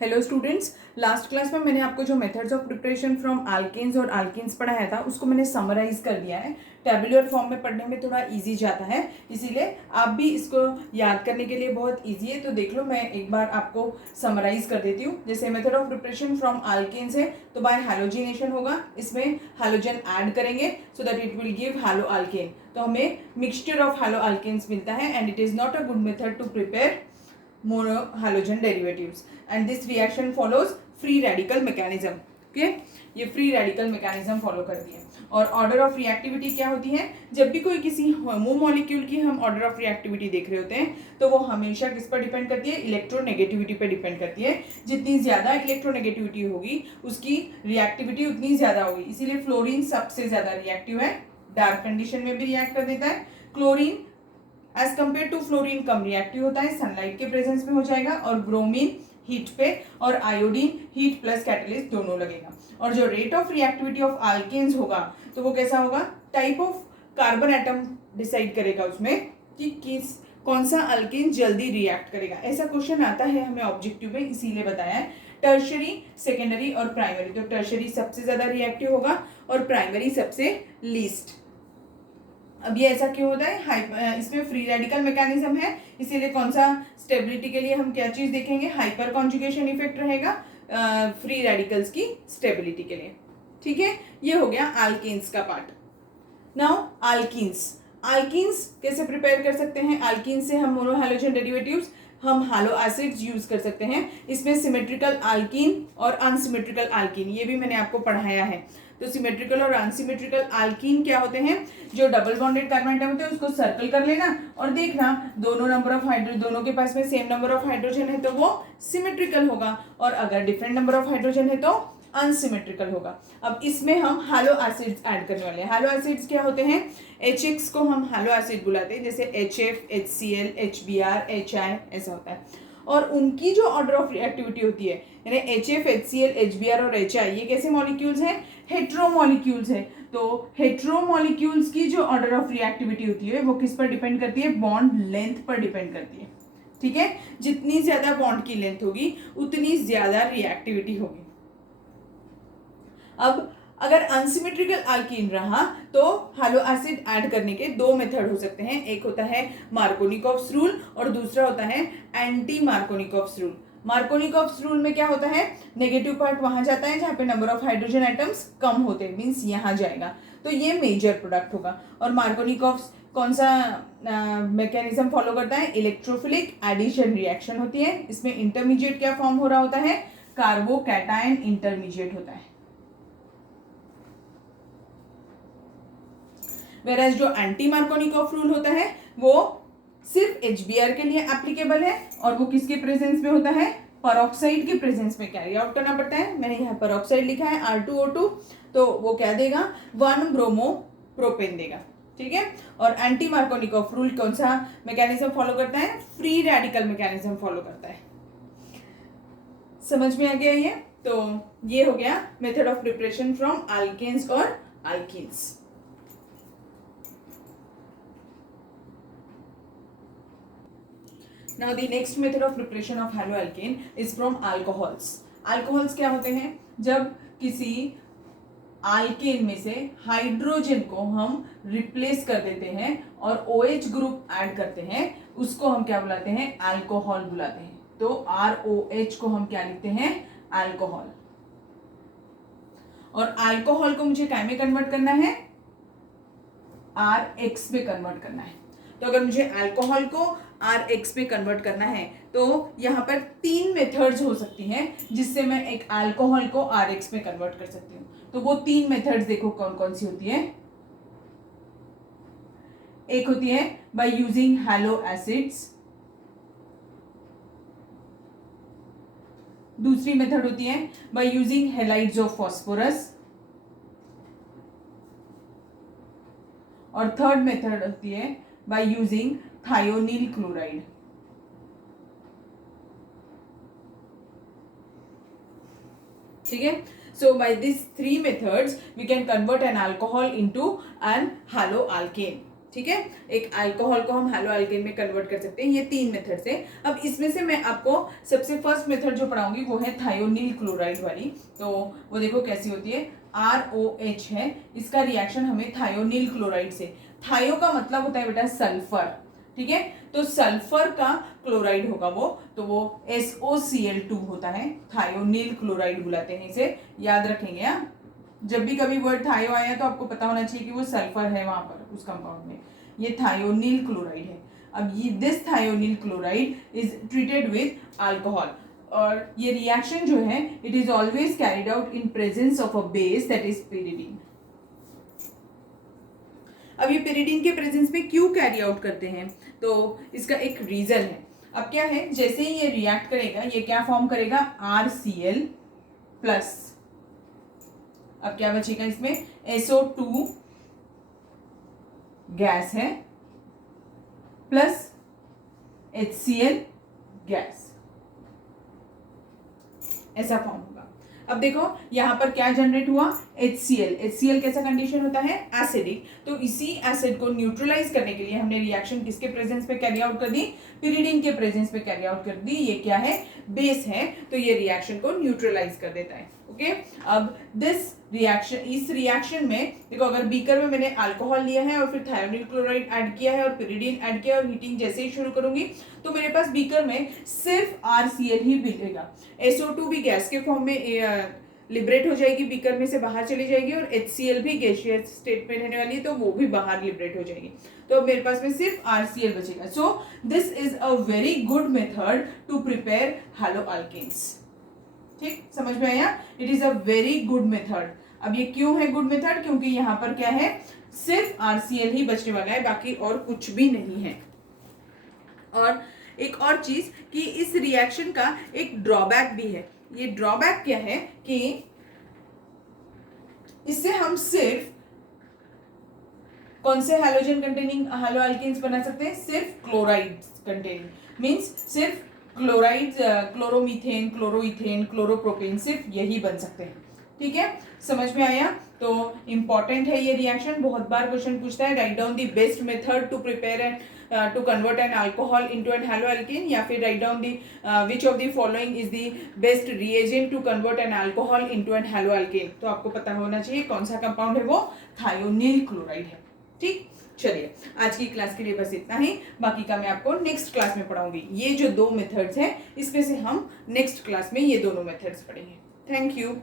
Hello students, last class में मैंने आपको जो methods of preparation from alkanes और अल्कीन्स पढ़ाया था उसको मैंने समराइज कर दिया है। टेबुलर फॉर्म में पढ़ने में थोड़ा इजी जाता है, इसीलिए आप भी इसको याद करने के लिए बहुत इजी है। तो देख लो, मैं एक बार आपको समराइज कर देती हूँ। जैसे method of preparation from alkanes है तो बाय हैलोजिनेशन होगा, इसमें हैलोजन ऐड करेंगे so that it will give halo alkane. तो हमें मिक्सचर ऑफ हैलो अल्केन्स मिलता है and it is not a good method to prepare monohalogen derivatives and this reaction follows free radical mechanism। okay? ये free radical mechanism follow करती है। और order of reactivity क्या होती है? जब भी कोई किसी होमो मॉलिक्यूल की हम ऑर्डर ऑफ रिएक्टिविटी देख रहे होते हैं तो वो हमेशा किस पर डिपेंड करती है? इलेक्ट्रोनेगेटिविटी पर डिपेंड करती है। जितनी ज्यादा इलेक्ट्रोनेगेटिविटी होगी उसकी रिएक्टिविटी उतनी ज्यादा होगी, इसीलिए फ्लोरीन सबसे ज्यादा रिएक्टिव है, डार्क कंडीशन में भी रिएक्ट कर देता है। Chlorine as compare to fluorine कम रिएक्टिव होता है, सनलाइट के प्रेजेंस में हो जाएगा। और ब्रोमीन हीट पे और आयोडीन हीट प्लस कैटलिस्ट दोनों लगेगा। और जो rate of reactivity of alkanes होगा तो वो कैसा होगा? Type of carbon atom decide करेगा उसमें कि किस कौन सा अल्केन जल्दी रिएक्ट करेगा। ऐसा क्वेश्चन आता है हमें ऑब्जेक्टिव में, इसीलिए बताया है। टर्शरी, सेकेंडरी और प्राइमरी। तो टर्शरी सबसे ज्यादा रिएक्टिव होगा और प्राइमरी सबसे लीस्ट। अब ये ऐसा क्यों होता है? इसमें फ्री रेडिकल मैकेनिज्म है, इसीलिए कौन सा स्टेबिलिटी के लिए हम क्या चीज देखेंगे? हाइपर कॉन्जुगेशन इफेक्ट रहेगा फ्री रेडिकल्स की स्टेबिलिटी के लिए। ठीक है, ये हो गया अल्केन्स का पार्ट। Now alkenes. अल्कीन्स कैसे प्रिपेयर कर सकते हैं? अल्कीन्स से हम मोनोहैलोजन डेरिवेटिव्स, हम हैलो एसिड्स यूज कर सकते हैं। इसमें सिमेट्रिकल अल्कीन और अनसिमेट्रिकल अल्कीन, ये भी मैंने आपको पढ़ाया है। तो सिमेट्रिकल और अनसिमेट्रिकल अल्कीन क्या होते हैं? जो डबल बॉन्डेड कार्बन एटम होते हैं उसको सर्कल कर लेना और देखना दोनों नंबर ऑफ हाइड्रोजन, दोनों के पास में सेम नंबर ऑफ हाइड्रोजन है तो वो सिमेट्रिकल होगा, और अगर डिफरेंट नंबर ऑफ हाइड्रोजन है तो अनसिमेट्रिकल होगा। अब इसमें हम हैलो एसिड्स ऐड करने वाले हैं। हैलो एसिड्स क्या होते हैं? HX को हम हैलो एसिड बुलाते हैं, जैसे HF, HCl, HBr, HI ऐसा होता है। और उनकी जो ऑर्डर ऑफ रिएक्टिविटी होती है, यानी HF, HCl, HBr और HI, ये कैसे मॉलिक्यूल्स हैं? हेट्रो मॉलिक्यूल्स है। तो हेट्रो मॉलिक्यूल्स की जो ऑर्डर ऑफ रिएक्टिविटी होती है वो किस पर डिपेंड करती है? बॉन्ड लेंथ पर डिपेंड करती है। ठीक है, जितनी ज्यादा बॉन्ड की लेंथ होगी उतनी ज्यादा रिएक्टिविटी होगी। अब अगर अनसिमेट्रिकल अल्कीन रहा तो हैलो एसिड ऐड करने के दो मेथड हो सकते हैं। एक होता है मार्कोनिकॉफ्स रूल और दूसरा होता है anti Markovnikov's rule. Markovnikov's rule में क्या होता है? नेगेटिव पार्ट वहां जाता है जहां पे number of hydrogen atoms come होते हैं, मींस यहां जाएगा, तो ये मेजर प्रोडक्ट होगा। और मार्कोनिकॉफ्स कौन सा मैकेनिज्म फॉलो करता है? इलेक्ट्रोफिलिक एडिशन रिएक्शन होती है। इसमें इंटरमीडिएट क्या फॉर्म हो रहा होता है? कार्बोकैटायन इंटरमीडिएट होता है। वेराज जो एंटी मार्कोनिकॉफ रूल होता है वो सिर्फ HBr के लिए एप्लीकेबल है, और वो किसके प्रेजेंस में होता है? पेरोक्साइड के प्रेजेंस में कैरी आउट करना पड़ता है। मैंने यहाँ पेरोक्साइड लिखा है R2O2, तो वो क्या देगा? 1 ब्रोमो प्रोपेन देगा। ठीक है, और एंटी मार्कोनिकॉफ रूल कौन सा मैकेनिज्म फॉलो करता है? फ्री रेडिकल मैकेनिज्म फॉलो करता है। समझ में आ गया ये? तो ये हो गया method of preparation from alkanes और alkenes. Now the next method of preparation of haloalkane is from alcohols. Alcohols क्या होते हैं? जब किसी अल्केन में से हाइड्रोजन को हम रिप्लेस कर देते हैं और OH ग्रुप ऐड करते हैं, उसको हम क्या बुलाते हैं? अल्कोहल बुलाते हैं। तो ROH को हम क्या लिखते हैं? अल्कोहल। और अल्कोहल को मुझे क्या में कन्वर्ट करना है? RH में कन्वर्ट करना है। तो अगर मुझे अल्कोहल को RH पे कन्वर्ट करना है तो यहाँ पर 3 मेथड्स हो सकती हैं जिससे मैं एक अल्कोहल को RH में कन्वर्ट कर सकती हूँ। तो वो 3 मेथड्स देखो कौन कौन सी होती है। एक होती है बाय यूजिंग हैलो एसिड्स, दूसरी मेथड होती है by using halides of phosphorus, और थर्ड मेथड होती है बाय यूजिंग थायोनील क्लोराइड। ठीक है, so by this 3 methods we can convert an alcohol into an haloalkane. ठीक है। एक अल्कोहल को हम हैलो अल्केन में कन्वर्ट कर सकते हैं। ये 3 मेथड से। अब इसमें से मैं आपको सबसे फर्स्ट मेथड जो पढ़ाऊंगी वो है थायोनील क्लोराइड वाली। तो वो देखो कैसी होती है, ROH है, इसका रिएक्शन हमें थायोनील क्लोराइड से, थायो का मतलब होता है बेटा सल्फर, ठीक है, तो सल्फर का क्लोराइड होगा वो, तो वो SOCl2 होता है, थायोनील क्लोराइड बुलाते हैं इसे, याद रखेंगे। हाँ, जब भी कभी वर्ड थायो आया तो आपको पता होना चाहिए कि वो सल्फर है वहां पर उस कंपाउंड में। ये थायोनील क्लोराइड है। अब ये this thionyl chloride is treated with alcohol, और ये रिएक्शन जो है it is always carried out in presence of a base that is pyridine. अब ये पिरिडीन के प्रेजेंस में क्यों कैरी आउट करते हैं, तो इसका एक रीजन है। अब क्या है, जैसे ही ये रिएक्ट करेगा ये क्या फॉर्म करेगा, RCl प्लस, अब क्या बचेगा इसमें, SO2 गैस है प्लस HCl गैस, ऐसा फॉर्म होगा। अब देखो यहां पर क्या जनरेट हुआ, HCl। HCl कैसा कंडीशन होता है, एसिडिक, तो इसी एसिड को न्यूट्रलाइज करने के लिए हमने रिएक्शन किसके प्रेजेंस में कैरी आउट कर दी, पिरिडीन के प्रेजेंस में कैरी आउट कर दी। ये क्या है, बेस है, तो ये रिएक्शन को न्यूट्रलाइज कर देता है। ओके, अब दिस रिएक्शन, इस रिएक्शन में देखो अगर बीकर में मैंने अल्कोहल लिया है और फिर थायोनील क्लोराइड ऐड किया है और पिरिडीन ऐड किया और हीटिंग जैसे ही शुरू करूंगी तो मेरे पास बीकर में सिर्फ RCl ही मिलेगा। SO2 भी गैस के फॉर्म में लिबरेट हो जाएगी, बीकर में से बाहर चली जाएगी, और HCl भी गैसियस स्टेट में रहने वाली है तो वो भी बाहर लिबरेट हो जाएगी। तो मेरे पास में सिर्फ RCl बचेगा। So this is a very good method to prepare halo alkanes. ठीक, समझ में आया, it is a very good method. अब ये क्यों है गुड मेथड, क्योंकि यहाँ पर क्या है, सिर्फ RCl ही बचने वाला है, बाकी और कुछ भी नहीं है। और एक और चीज कि इस रिएक्शन का एक ड्रॉबैक भी है। ये ड्रॉबैक क्या है कि इससे हम सिर्फ कौन से हैलोजन कंटेनिंग हैलो अल्केन्स बना सकते हैं, सिर्फ क्लोराइड कंटेनिंग, मींस सिर्फ क्लोराइड, क्लोरोमीथेन, क्लोरोइथेन, क्लोरोप्रोपेन, सिर्फ यही बन सकते हैं। ठीक है, समझ में आया। तो इंपॉर्टेंट है ये रिएक्शन, बहुत बार क्वेश्चन पूछता है, write down the best method to prepare and to convert an alcohol into an haloalkane, या फिर write down the which of the following is the best reagent to convert an alcohol into an haloalkane। तो आपको पता होना चाहिए कौन सा compound है वो, थायोनील क्लोराइड है। ठीक, चलिए आज की क्लास के लिए बस इतना ही, बाकी का मैं आपको नेक्स्ट क्लास में पढ़ाऊंगी। ये जो 2 मेथड्स हैं इसमें से हम नेक्स्ट क्लास में ये दोनों मेथड्स पढ़ेंगे। Thank you.